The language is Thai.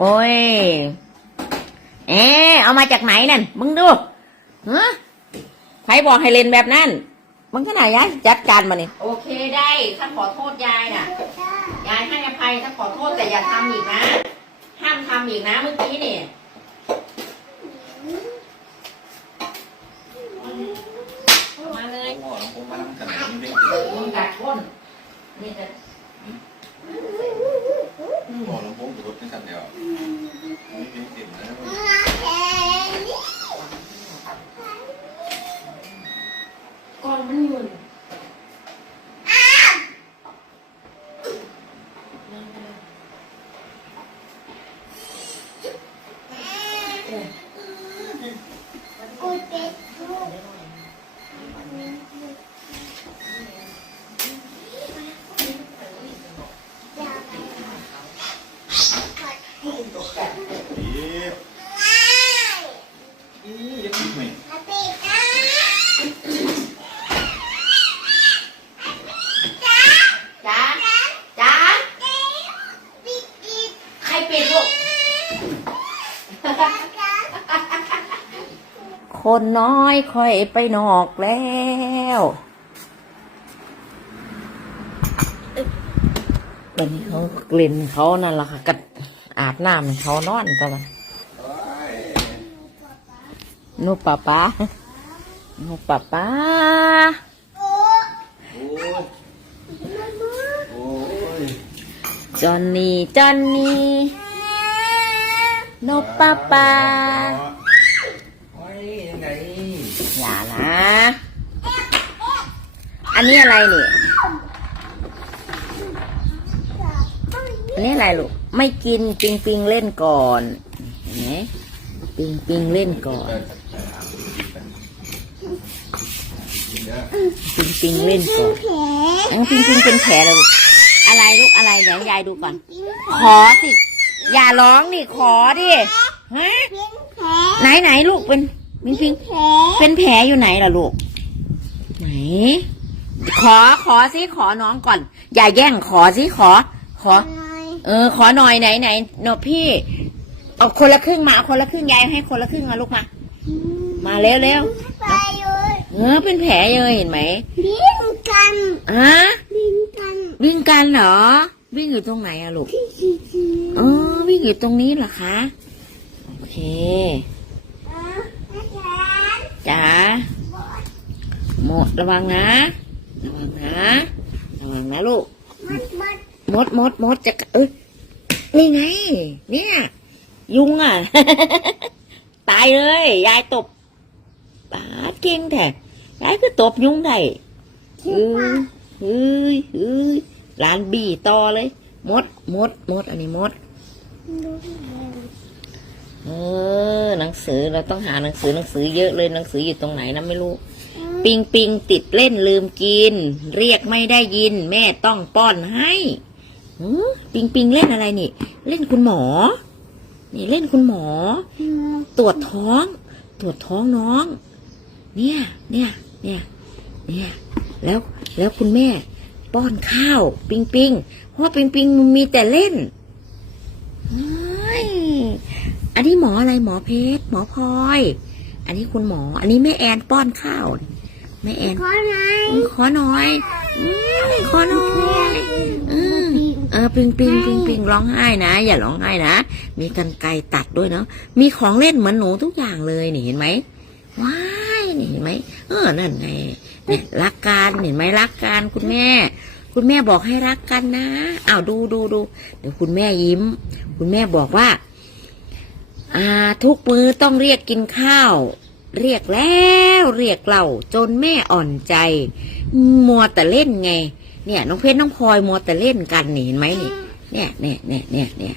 โอ้ย เอ๊ะเอามาจากไหนนั่น มึงดูฮะใครบอกให้เล่นแบบนั้น มึงขนาดยะจัดการมาเนี่ยโอเคได้ท่านขอโทษยายน่ะ ยายให้อภัยท่านขอโทษแต่อย่าทำอีกนะ ห้ามทำอีกนะเมื่อกี้นี่มาเลยพ่อผมมาทำกันไม่ได้มึงกัดก้นนี่จะ พ่อลำโพงรถไม่ทันเดียวไม่เป็นติดนะ ก้อนมันหยุ่น อียังติดไหมจ้าจ้าใครปิดลูก คนน้อยค่อยไปนอกแล้ววันนี้เขากลิ่นเขานั่นแหละค่ะกัด อาบน้ำเขานอนตลอดนูป้าป้านูป้าป้าโอ้ยโอ้ยจอนนี่จอนนี่นูป้าป้าโอ้ยยังไงอย่านะ อันนี้อะไรเนี่ยอั นนี้อะไรลูก ไม่กินปิงปิงเล่นก่อนเห็นไหมปิงปิงเล่นก่อน ปิงปิงเล่นก่อนอันปิงปิงเป็นแผลเลยลูก อะไรลูกอะไรเดี๋ยวยายดูก่อน ขอสิ อย่าร้องนี่ขอดิฮะไหนไหนลูกเป็นปิงปิงเป็นแผลอยู่ไหนล่ะลูก ไหน ขอขอสิขอน้องก่อน อย่าแย่งขอสิขอ ขอ เออ ขอหน่อยไหนไหนเนอะพี่ เอาคนละครึ่งมาเอาคนละครึ่งยายให้คนละครึ่งมาลูกมา มาเร็วเร็วเออเป็นแผลเลยเห็นไหมฮะวิ่งกันเหรอ วิ่งอยู่ตรงไหนอะลูกอ๋อวิ่งอยู่ตรงนี้เหรอคะโอเคจ๋าหมดระวังนะ ระวังนะ ระวังนะลูก มดมดมดจะเอ้ยนี่ไง เนี่ย ยุงอะ ตายเลย ยายตบปาดเก่งแท้ยายก็ตบยุงได้เฮ้ยเฮ้ยเฮ้ยลานบีต่อเลย มด มด มด อันนี้มด เออ หนังสือเราต้องหาหนังสือหนังสือเยอะเลยหนังสืออยู่ตรงไหนนะไม่รู้ ปิงปิงติดเล่นลืมกิน เรียกไม่ได้ยิน แม่ต้องป้อนให้ ปิงปิงเล่นอะไรนี่ เล่นคุณหมอ นี่เล่นคุณหมอ ตรวจท้อง ตรวจท้องน้อง เนี่ย เนี่ย เนี่ย เนี่ย แล้วแล้วคุณแม่ ป้อนข้าว ปิงปิงเพราะว่าปิงปิงมันมีแต่เล่นเฮ้ยอันนี้หมออะไรหมอเพชรหมอพลอย อันนี้คุณหมอ อันนี้แม่แอนป้อนข้าวแม่แอนอืมขอหน่อยอืมขอหน่อยอืม เออปิงปิงปิงปิงร้องไห้นะ อย่าร้องไห้นะ มีกันไกรตัดด้วยเนาะมีของเล่นเหมือนหนูทุกอย่างเลยนี่เห็นไหมว้ายนี่เห็นไหมเออนั่นไงเนี่ยรักกันเห็นไหมรักกันคุณแม่ คุณแม่บอกให้รักกันนะอ้าวดูดูดูเดี๋ยวคุณแม่ยิ้ม คุณแม่บอกว่า อ่า ทุกมือต้องเรียกกินข้าว เรียกแล้ว เรียกเราจนแม่อ่อนใจ มัวแต่เล่นไง เนี่ย น้องเพชรน้องพลอยมัวแต่เล่นกันนี่เห็นไหมนี่เนี่ยเนี่ยเนี่ยเนี่ยเนี่ย